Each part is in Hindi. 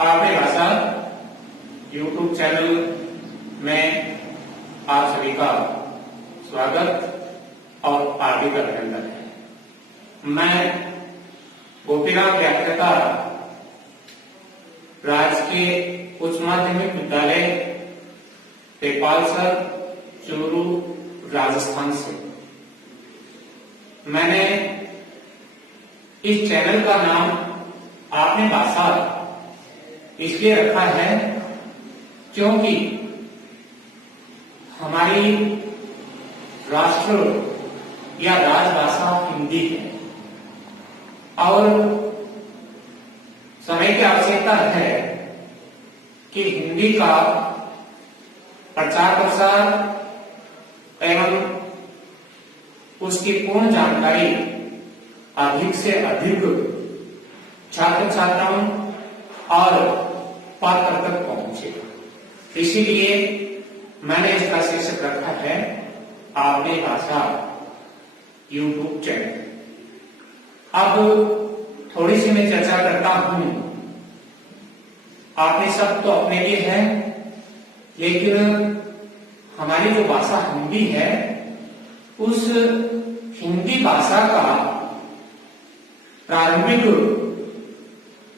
आपने भाषा YouTube चैनल में आप सभी का स्वागत और हार्दिक अभिनंदन है। मैं गोपीनाथ व्याख्याता राजकीय उच्च माध्यमिक विद्यालय पेपालसर चूरू राजस्थान से मैंने इस चैनल का नाम आपने भाषा इसलिए रखा है क्योंकि हमारी राष्ट्र या राजभाषा हिंदी है और समय की आवश्यकता है कि हिंदी का प्रचार प्रसार एवं उसकी पूर्ण जानकारी अधिक से अधिक छात्र छात्राओं और पात्र तक पहुंचे। इसीलिए मैंने इसका शीर्षक रखा है आपने भाषा YouTube चैनल। अब थोड़ी सी मैं चर्चा करता हूं। आपने सब तो अपने लिए है, लेकिन हमारी जो भाषा हिंदी है उस हिंदी भाषा का प्रारंभिक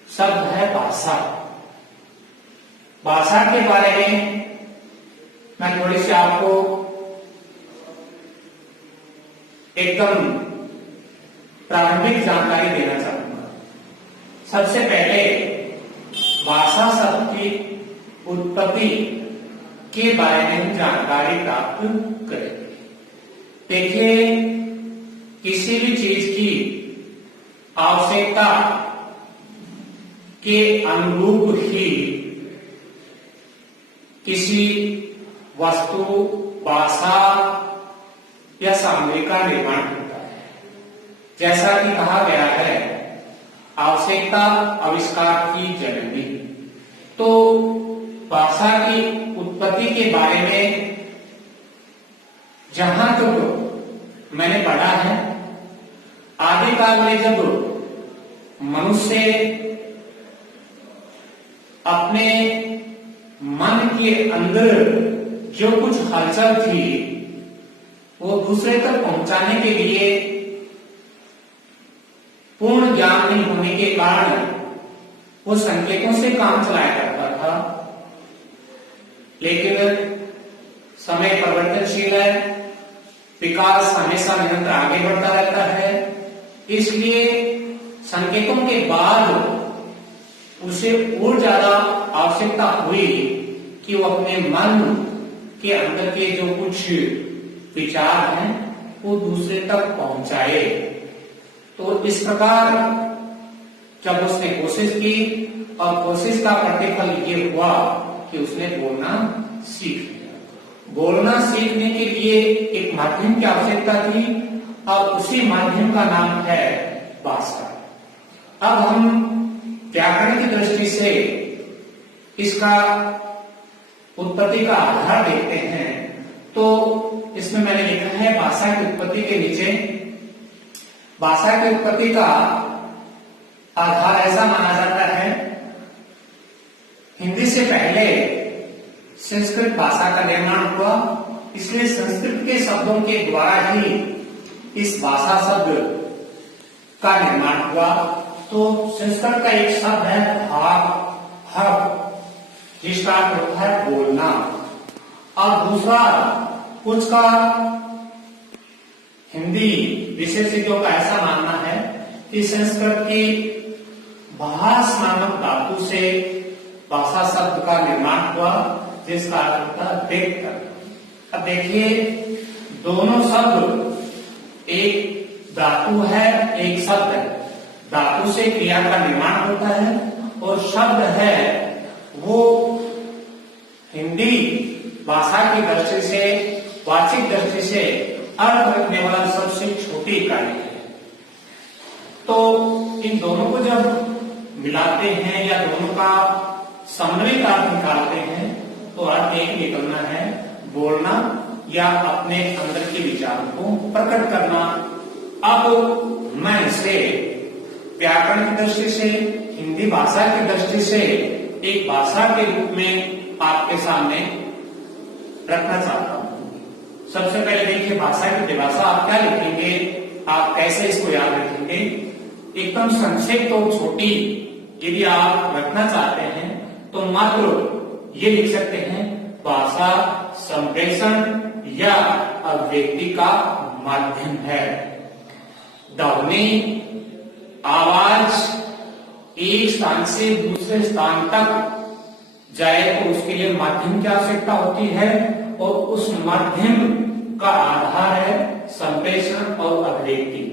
शब्द है भाषा। भाषा के बारे में मैं थोड़ी सी आपको एकदम प्रारंभिक जानकारी देना चाहूंगा। सबसे पहले भाषा शब्द की उत्पत्ति के बारे में जानकारी प्राप्त करेंगे। देखिए, किसी भी चीज की आवश्यकता के अनुरूप ही किसी वस्तु, भाषा या सामग्री का निर्माण होता है। जैसा कि कहा गया है, आवश्यकता आविष्कार की जननी। तो भाषा की उत्पत्ति के बारे में जहां तक मैंने पढ़ा है, आदिकाल में जब मनुष्य अपने मन के अंदर जो कुछ हलचल थी वो दूसरे तक पहुंचाने के लिए पूर्ण ज्ञान नहीं होने के कारण वो संकेतों से काम चलाया करता था। लेकिन समय परिवर्तनशील है, विकास हमेशा निरंतर आगे बढ़ता रहता है, इसलिए संकेतों के बाद उसे और ज्यादा आवश्यकता हुई कि वो अपने मन के अंदर के जो कुछ विचार हैं वो दूसरे तक पहुंचाए। तो इस प्रकार जब उसने कोशिश की और कोशिश का प्रतिफल ये हुआ कि उसने बोलना सीख लिया। बोलना सीखने के लिए एक माध्यम की आवश्यकता थी और उसी माध्यम का नाम है भाषा। अब हम व्याकरण की दृष्टि से इसका उत्पत्ति का आधार देखते हैं। तो इसमें मैंने लिखा है भाषा की उत्पत्ति के नीचे, भाषा की उत्पत्ति का आधार ऐसा माना जाता है, हिंदी से पहले संस्कृत भाषा का निर्माण हुआ, इसलिए संस्कृत के शब्दों के द्वारा ही इस भाषा शब्द का निर्माण हुआ। तो संस्कृत का एक शब्द है हक, जिसका अर्थ होता है बोलना, और दूसरा कुछ का हिंदी विशेषज्ञों का ऐसा मानना है कि संस्कृत की भाष नामक धातु से भाषा शब्द का निर्माण हुआ, जिसका अर्थ होता है देखकर। अब देखिए, दोनों शब्द एक धातु है, एक शब्द है। धातु से क्रिया का निर्माण होता है और शब्द है वो हिंदी भाषा की दृष्टि से, वाचिक दृष्टि से अर्थ रखने वाला सबसे छोटी इकाई है। तो इन दोनों को जब मिलाते हैं या दोनों का समन्वित अर्थ निकालते हैं तो अर्थ एक निकलना है, बोलना या अपने अंदर के विचारों को प्रकट करना। अब मैं इसे व्याकरण की दृष्टि से, हिंदी भाषा की दृष्टि से एक भाषा के रूप में आपके सामने रखना चाहता हूं। सबसे पहले देखिए भाषा की परिभाषा आप क्या लिखेंगे, आप कैसे इसको याद रखेंगे। एकदम संक्षिप्त और छोटी यदि आप रखना चाहते हैं तो मात्र ये लिख सकते हैं, भाषा संप्रेषण या अभिव्यक्ति का माध्यम है। ध्वनि आवाज एक स्थान से दूसरे स्थान तक जाए तो उसके लिए माध्यम की आवश्यकता होती है और उस माध्यम का आधार है संप्रेषण और अभिव्यक्ति।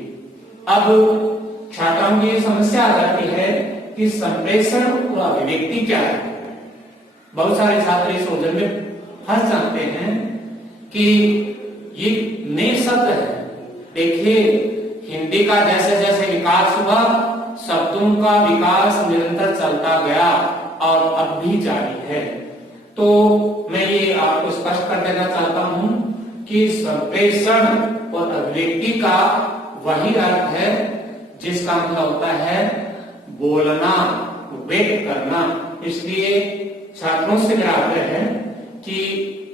अब छात्रों की समस्या आ जाती है कि संप्रेषण और अभिव्यक्ति क्या है। बहुत सारे छात्र इस उलझन में फंस जाते हैं कि ये नए शब्द है। देखिए हिंदी का जैसे जैसे विकास हुआ, शब्दों का विकास निरंतर चलता गया और अब भी जारी है। तो मैं ये आपको स्पष्ट कर देना चाहता हूं कि संप्रेषण और अभिव्यक्ति का वही अर्थ है जिसका मतलब होता है बोलना, व्यक्त करना। इसलिए छात्रों से मेरा आग्रह है कि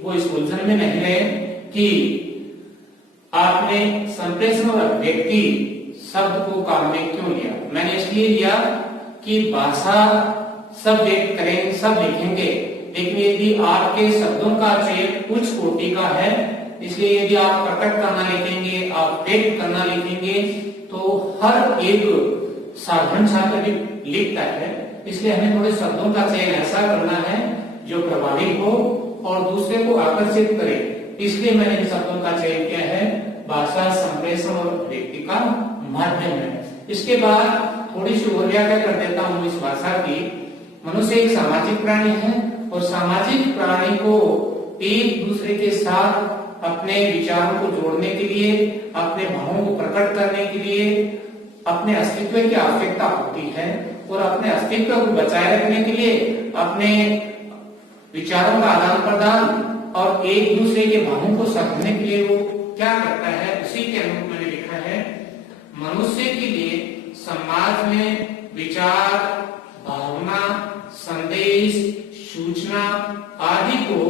वो इस उलझन में नहीं रहे कि आपने संप्रेषण और अभिव्यक्ति शब्द को काम में क्यों लिया। मैंने इसलिए लिया कि भाषा सब व्यक्त करेंगे, सब लिखेंगे, लेकिन यदि आपके शब्दों का चयन उच्च कोटि का है, इसलिए यदि आप प्रकट करना लिखेंगे, आप व्यक्त करना लिखेंगे, तो हर एक साधारण छात्र भी लिखता है। इसलिए हमें थोड़े शब्दों का चयन ऐसा करना है जो प्रभावी हो और दूसरे को आकर्षित करे। इसलिए मैंने इन शब्दों का चयन किया है, भाषा संप्रेषण और अभिव्यक्ति का माध्यम है। इसके बाद थोड़ी सी और व्याख्या कर देता हूं इस भाषा की। मनुष्य एक सामाजिक प्राणी है और सामाजिक प्राणी को एक दूसरे के साथ अपने विचारों को जोड़ने के लिए, अपने भावों को प्रकट करने के लिए अपने अस्तित्व की आवश्यकता होती है और अपने अस्तित्व को बचाए रखने के लिए अपने विचारों का आदान प्रदान और एक दूसरे के भावों को समझने के लिए वो क्या करता है, उसी के अनुरूप मैंने लिखा है, मनुष्य के लिए समाज में विचार, भावना, संदेश, सूचना आदि को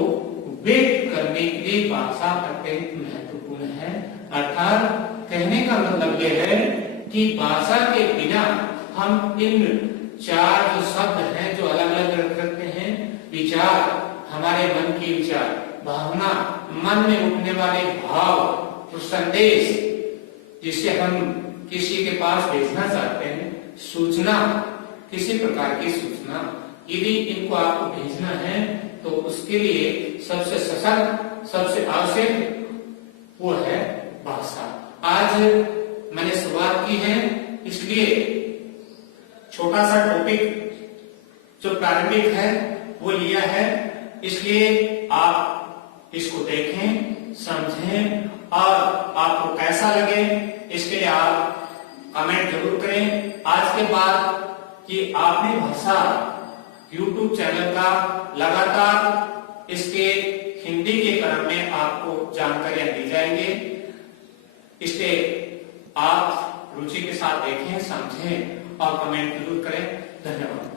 व्यक्त करने के लिए भाषा अत्यंत महत्वपूर्ण है। अर्थात कहने का मतलब यह है कि भाषा के बिना हम इन चार जो शब्द हैं जो अलग अलग रखते हैं, विचार हमारे मन की विचार, भावना मन में उठने वाले भाव, तो संदेश जिसे हम किसी के पास भेजना चाहते हैं, सूचना किसी प्रकार की सूचना, यदि इनको आपको भेजना है तो उसके लिए सबसे सशक्त, सबसे आवश्यक वो है भाषा। आज मैंने शुरुआत की है, इसलिए छोटा सा टॉपिक जो प्रारंभिक है वो लिया है। इसलिए आप इसको देखें, समझें और आपको कैसा लगे इसके लिए आप कमेंट जरूर करें। आज के बाद कि आपने भाषा YouTube चैनल का लगातार इसके हिंदी के क्रम में आपको जानकारियां दी जाएंगे। इसलिए आप रुचि के साथ देखें, समझें और कमेंट जरूर करें। धन्यवाद।